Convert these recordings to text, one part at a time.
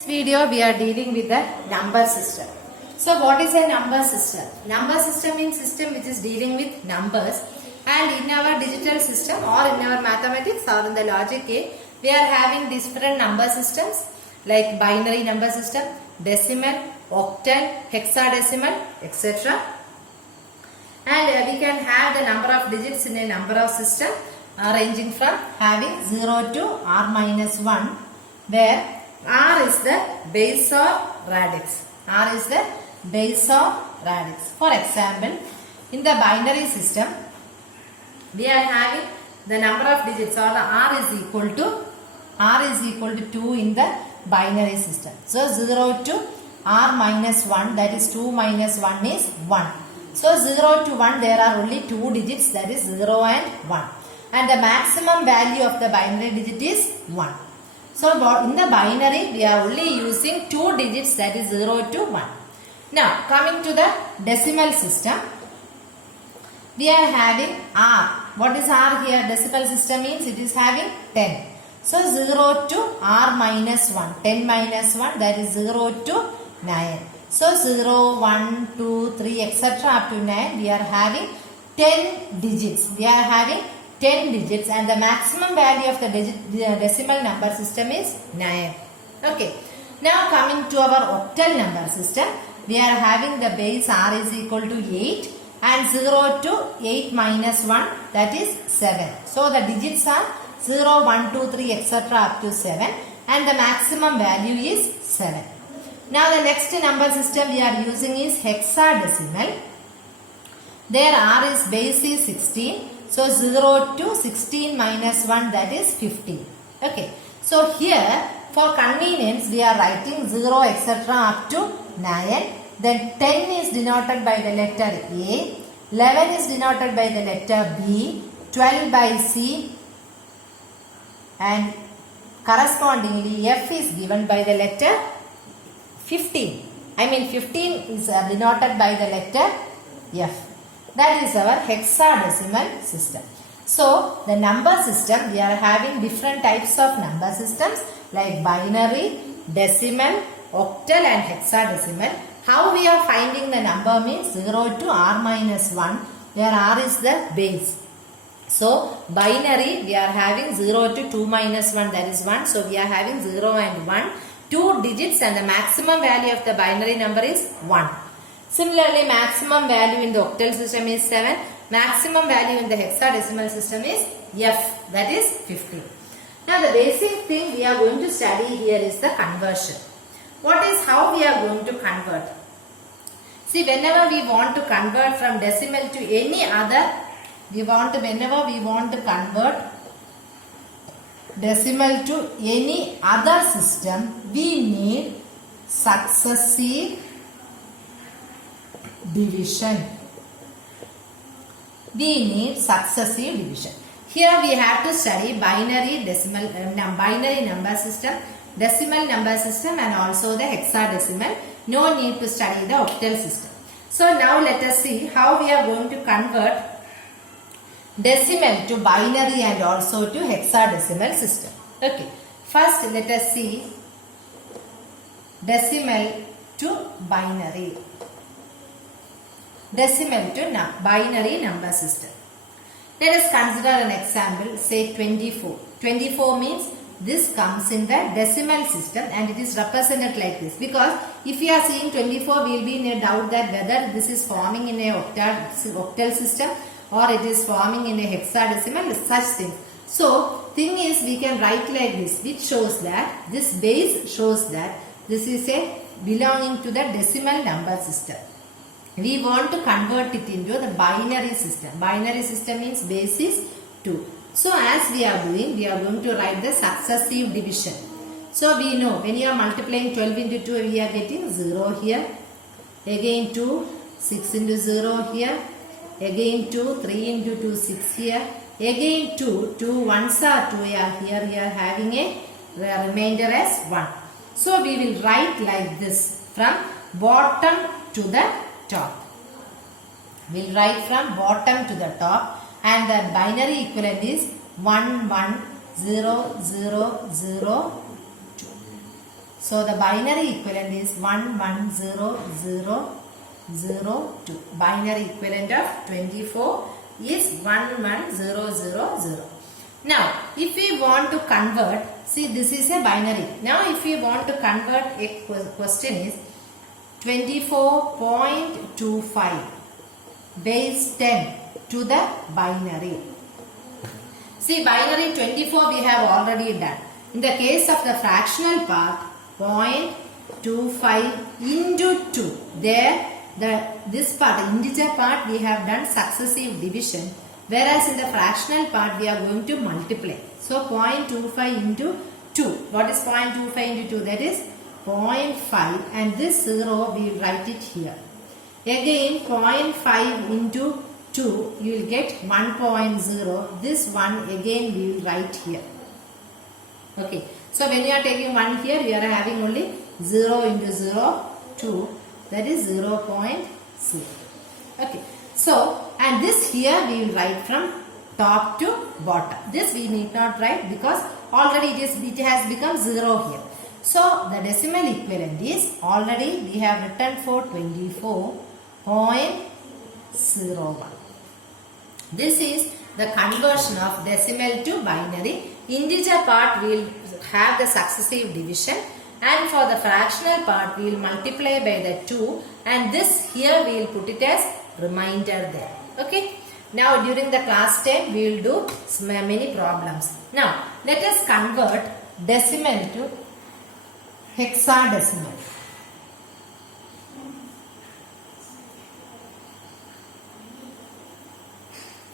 This video we are dealing with the number system. So what is a number system? Number system means system which is dealing with numbers, and in our digital system or in our mathematics or in the logic we are having different number systems like binary number system, decimal, octal, hexadecimal, etc. And we can have the number of digits in a number of system ranging from having 0 to r minus 1, where r is the base or radix. R is the base or radix. For example, in the binary system, we are having the number of digits, or the r is equal to 2 in the binary system. So 0 to r minus 1, that is 2 minus 1 is 1. So 0 to 1 there are only 2 digits, that is 0 and 1. And the maximum value of the binary digit is 1. So in the binary we are only using 2 digits, that is 0 to 1. Now coming to the decimal system, we are having r. What is r here? Decimal system means it is having 10. So 0 to r minus 1. 10 minus 1, that is 0 to 9. So 0, 1, 2, 3 etc. up to 9 we are having 10 digits. We are having 10 digits, and the maximum value of the decimal number system is 9. Okay. Now coming to our octal number system, we are having the base r is equal to 8 and 0 to 8 minus 1, that is 7. So the digits are 0, 1, 2, 3 etc. up to 7, and the maximum value is 7. Now the next number system we are using is hexadecimal. There r is base is 16. So 0 to 16 minus 1, that is 15. Okay. So here for convenience we are writing 0 etc. up to 9. Then 10 is denoted by the letter A. 11 is denoted by the letter B. 12 by C. And correspondingly F is given by the letter 15. 15 is denoted by the letter F. That is our hexadecimal system. So the number system, we are having different types of number systems like binary, decimal, octal and hexadecimal. How we are finding the number means 0 to r minus 1, where r is the base. So binary we are having 0 to 2 minus 1, that is 1. So we are having 0 and 1, 2 digits, and the maximum value of the binary number is 1. Similarly, maximum value in the octal system is 7. Maximum value in the hexadecimal system is F, that is 15. Now the basic thing we are going to study here is the conversion. What is how we are going to convert? See, whenever we want to convert from decimal to any other, whenever we want to convert decimal to any other system, we need successive division. We need successive division. Here we have to study binary binary number system, decimal number system, and also the hexadecimal. No need to study the octal system. So now let us see how we are going to convert decimal to binary and also to hexadecimal system. Okay. First let us see decimal to binary. Decimal to binary number system. Let us consider an example, say 24. 24 means this comes in the decimal system and it is represented like this, because if we are seeing 24 we will be in a doubt that whether this is forming in a octal system or it is forming in a hexadecimal, such things. So thing is, we can write like this, which shows that this base shows that this is a belonging to the decimal number system. We want to convert it into the binary system. Binary system means base is 2. So as we are doing, we are going to write the successive division. So we know when you are multiplying 12 into 2, we are getting 0 here. Again 2, 6 into 0 here. Again 2, 3 into 2, 6 here. Again 2, 2 ones are 2 here. Here we are having a remainder as 1. So we will write like this from bottom to the top. We will write from bottom to the top, and the binary equivalent is 1 1 0 0 0 2. So the binary equivalent is 110002. Binary equivalent of 24 is 11000. Now, if we want to convert, see this is a binary. Now, if we want to convert, a question is 24.25 base 10 to the binary. See, binary 24 we have already done. In the case of the fractional part, 0.25 into 2. There, this part, integer part, we have done successive division. Whereas in the fractional part, we are going to multiply. So, 0.25 into 2. What is 0.25 into 2? That is 0.5. And this 0, we will write it here. Again, 0.5 into 2, you will get 1.0. This one again we will write here. Okay. So, when you are taking 1 here, you are having only 0 into 0, 2. That is 0.0. Okay. So, and this here we will write from top to bottom. This we need not write because already it has become 0 here. So, the decimal equivalent is already we have written for 24.01. This is the conversion of decimal to binary. Integer part we will have the successive division, and for the fractional part we will multiply by the 2, and this here we will put it as remainder there. Okay. Now during the class 10 we will do many problems. Now let us convert decimal to hexadecimal.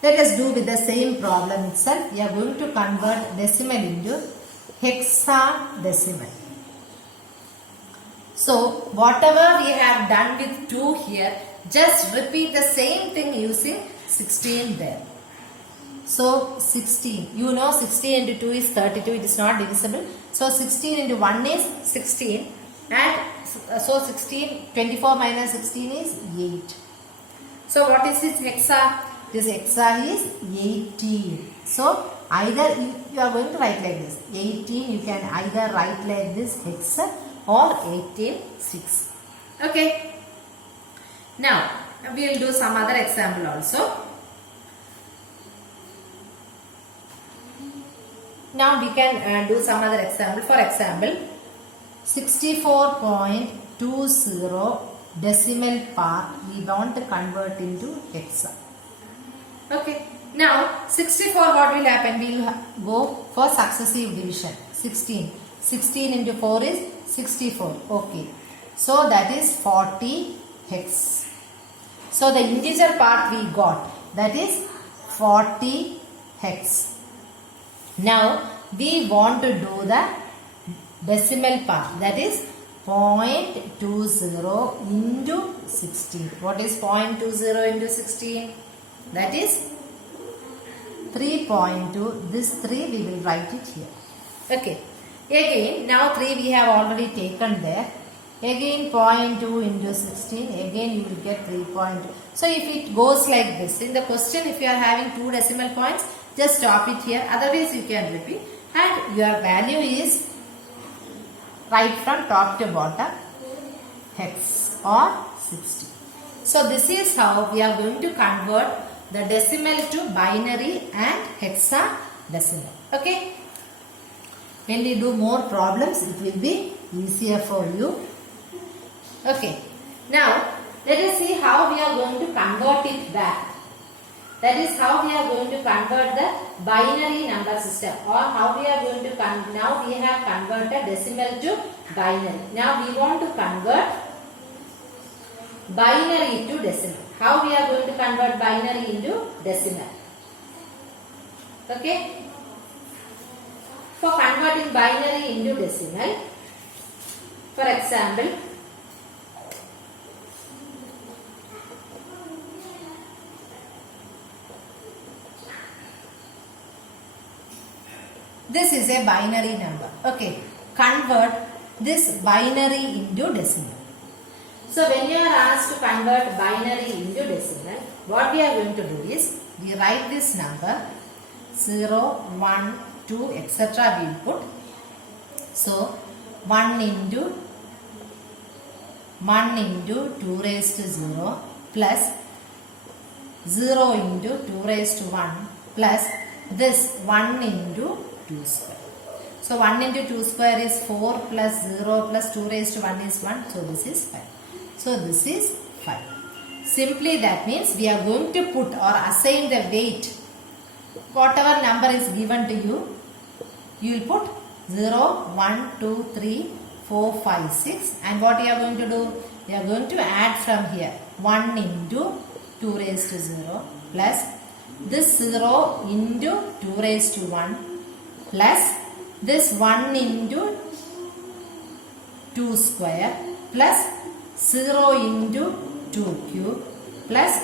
Let us do with the same problem itself. We are going to convert decimal into hexadecimal. So whatever we have done with 2 here, just repeat the same thing using 16 there. So 16, you know 16 into 2 is 32, it is not divisible. So 16 into 1 is 16, and so 24 minus 16 is 8. So what is this hexa? This hexa is 18. So either you are going to write like this. 18 you can either write like this hexa or 18:6. Okay. Now we will do some other example also. Now we can do some other example. For example, 64.20 decimal part we want to convert into hexa. Okay. Now 64, what will happen? We will go for successive division. 16 into 4 is 64. Okay. So that is 40 hex. So the integer part we got, that is 40 hex. Now we want to do the decimal part, that is 0.20 into 16. What is 0.20 into 16? That is 3.2. This 3 we will write it here. Okay. Again, now 3 we have already taken there. Again 0.2 into 16. Again you will get 3.2. So if it goes like this, in the question if you are having 2 decimal points, just stop it here. Otherwise you can repeat. And your value is right from top to bottom hex or 60. So this is how we are going to convert the decimal to binary and hexadecimal. Okay. When we do more problems, it will be easier for you. Okay. Now let us see how we are going to convert it back. That is how we are going to convert the binary number system, or how we are going to now we have converted decimal to binary. Now we want to convert binary to decimal. How we are going to convert binary into decimal? Okay. For converting binary into decimal, for example, this is a binary number. Okay. Convert this binary into decimal. So when you are asked to convert binary into decimal, what we are going to do is, we write this number 0, 1, 2, etc. we put. So 1 into 2 raised to 0 plus 0 into 2 raised to 1 plus this 1 into 2 square. So 1 into 2 square is 4 plus 0 plus 2 raised to 1 is 1. So this is 5. So this is 5. Simply that means we are going to put or assign the weight. Whatever number is given to you, you will put 0, 1, 2, 3, 4, 5, 6. And what you are going to do? You are going to add from here 1 into 2 raised to 0 plus this 0 into 2 raised to 1 plus this 1 into 2 square plus 0 into 2 cube plus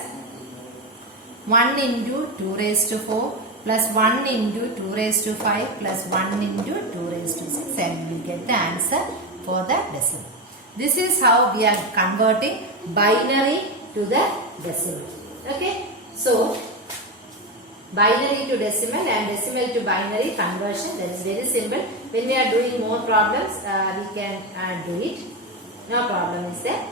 1 into 2 raised to 4 plus 1 into 2 raised to 5 plus 1 into 2 raised to 6, and we get the answer for the decimal. This is how we are converting binary to the decimal. Okay, so binary to decimal and decimal to binary conversion, that is very simple. When we are doing more problems, we can do it. No problem is there.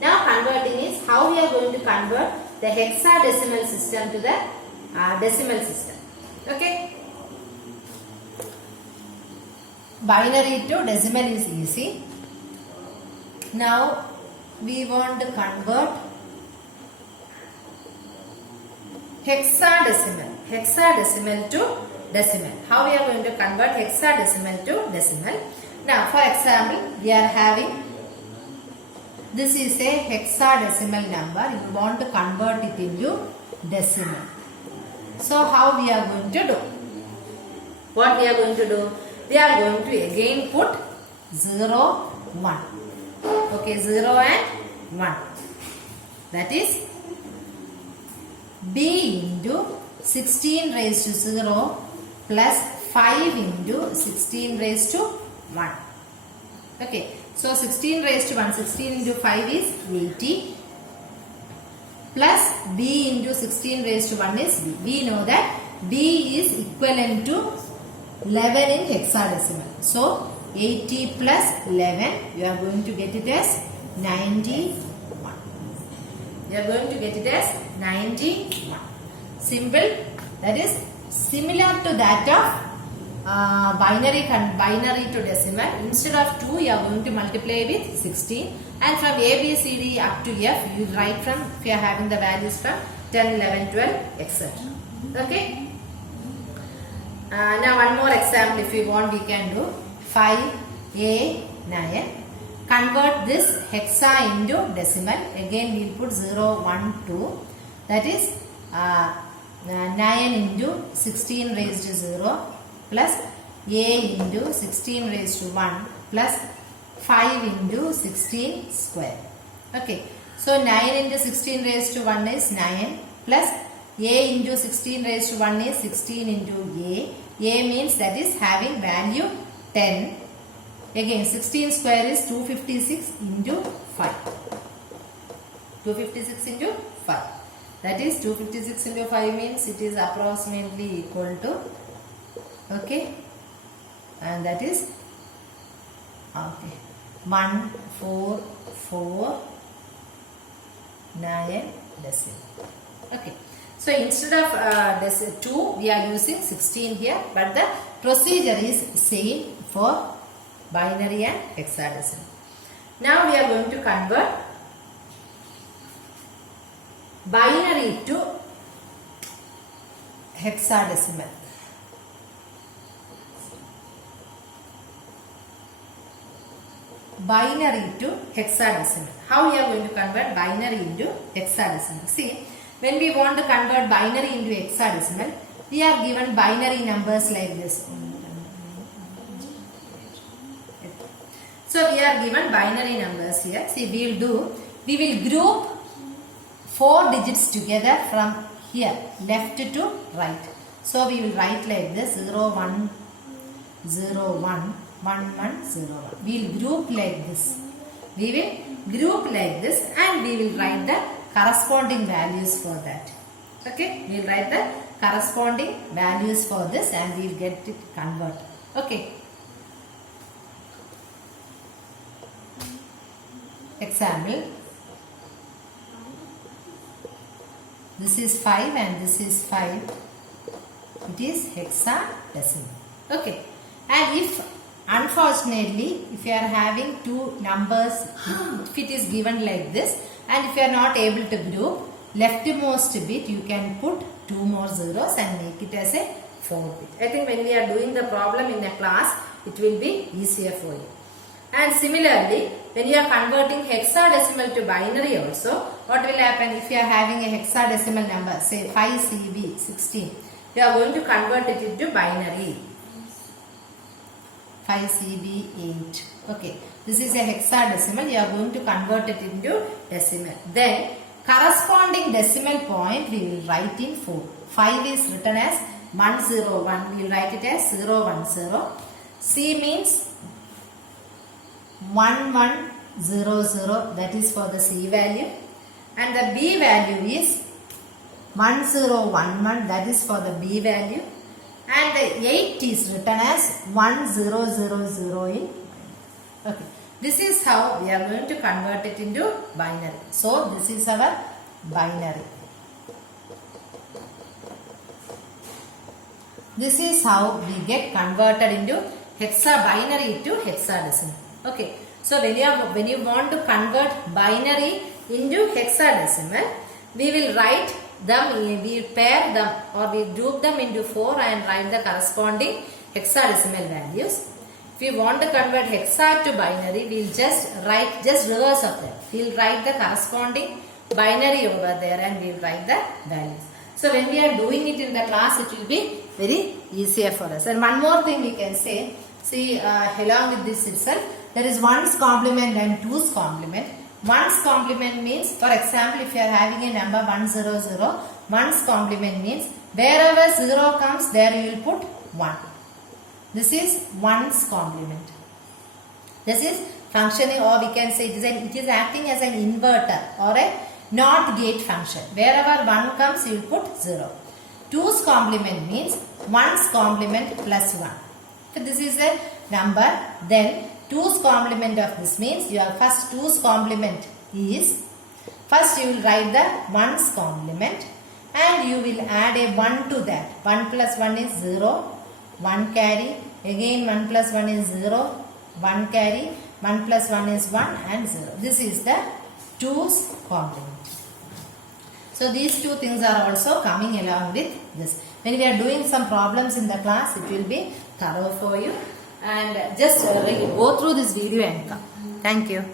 Now converting is how we are going to convert the hexadecimal system to the decimal system. Okay. Binary to decimal is easy. Now we want to convert hexadecimal to decimal. How we are going to convert hexadecimal to decimal? Now for example, we are having, this is a hexadecimal number. You want to convert it into decimal. So how we are going to do? What we are going to do? We are going to again put 0, 1. Okay, 0 and 1. That is b into 16 raised to 0 plus 5 into 16 raised to 1. Okay, so 16 raised to 1, 16 into 5 is 80 plus b into 16 raised to 1 is b. We know that b is equivalent to 11 in hexadecimal. So 80 plus 11, you are going to get it as 91. You are going to get it as 91. Simple. That is similar to that of binary to decimal. Instead of 2, you are going to multiply with 16. And from A, B, C, D up to F, you write from, if you are having the values from 10, 11, 12, etc. Okay. Now one more example if you want, we can do 5A9. Convert this hexa into decimal. Again we will put 0, 1, 2. That is 9 into 16 raised to 0 plus a into 16 raised to 1 plus 5 into 16 square. Okay. So 9 into 16 raised to 1 is 9 plus a into 16 raised to 1 is 16 into a. A means that is having value 10. Again 16 square is 256 into 5. 256 into 5. That is 256 into 5 means it is approximately equal to, okay, and that is, okay, 144 decimal. Okay. So instead of 2, we are using 16 here, but the procedure is same for binary and hexadecimal. Now we are going to convert binary to hexadecimal. Binary to hexadecimal. How we are going to convert binary into hexadecimal? See, when we want to convert binary into hexadecimal, we are given binary numbers like this. So we are given binary numbers here. See, we will group 4 digits together from here, left to right. So we will write like this: 0, 1, 0, 1, 1, 1, 0, 1. We will group like this. We will group like this, and we will write the corresponding values for that. Okay, we will write the corresponding values for this, and we will get it converted. Okay. Example, this is 5 and this is 5. It is hexadecimal. Okay. And if unfortunately, if you are having two numbers, if it is given like this, and if you are not able to group, leftmost bit you can put two more zeros and make it as a 4 bit. I think when we are doing the problem in a class, it will be easier for you. And similarly, when you are converting hexadecimal to binary also, what will happen if you are having a hexadecimal number, say 5CB16, you are going to convert it into binary. 5CB8. Okay, this is a hexadecimal, you are going to convert it into decimal. Then, corresponding decimal point we will write in 4. 5 is written as 101, we will write it as 010. C means 1100, that is for the C value, and the B value is 1011, that is for the B value, and the 8 is written as 1000 in. Okay, this is how we are going to convert it into binary. So this is our binary. This is how we get converted into binary to hexadecimal. Okay, so when you want to convert binary into hexadecimal, we will write them, we will pair them or we group them into 4 and write the corresponding hexadecimal values. If we want to convert hexa to binary, we will just write reverse of them. We will write the corresponding binary over there and we will write the values. So when we are doing it in the class, it will be very easier for us. And one more thing we can say, see along with this itself, there is 1's complement and 2's complement. 1's complement means, for example, if you are having a number 100, 1's complement means wherever 0 comes, there you will put 1. This is 1's complement. This is functioning, or we can say it is acting as an inverter or a NOT gate function. Wherever 1 comes, you will put 0. 2's complement means 1's complement plus 1. So this is a number, then 2's complement of this means your first 2's complement is, first you will write the 1's complement and you will add a 1 to that. 1 plus 1 is 0, 1 carry, again 1 plus 1 is 0, 1 carry, 1 plus 1 is 1 and 0. This is the 2's complement. So these two things are also coming along with this. When we are doing some problems in the class, it will be thorough for you. And just go through this video and come. Thank you.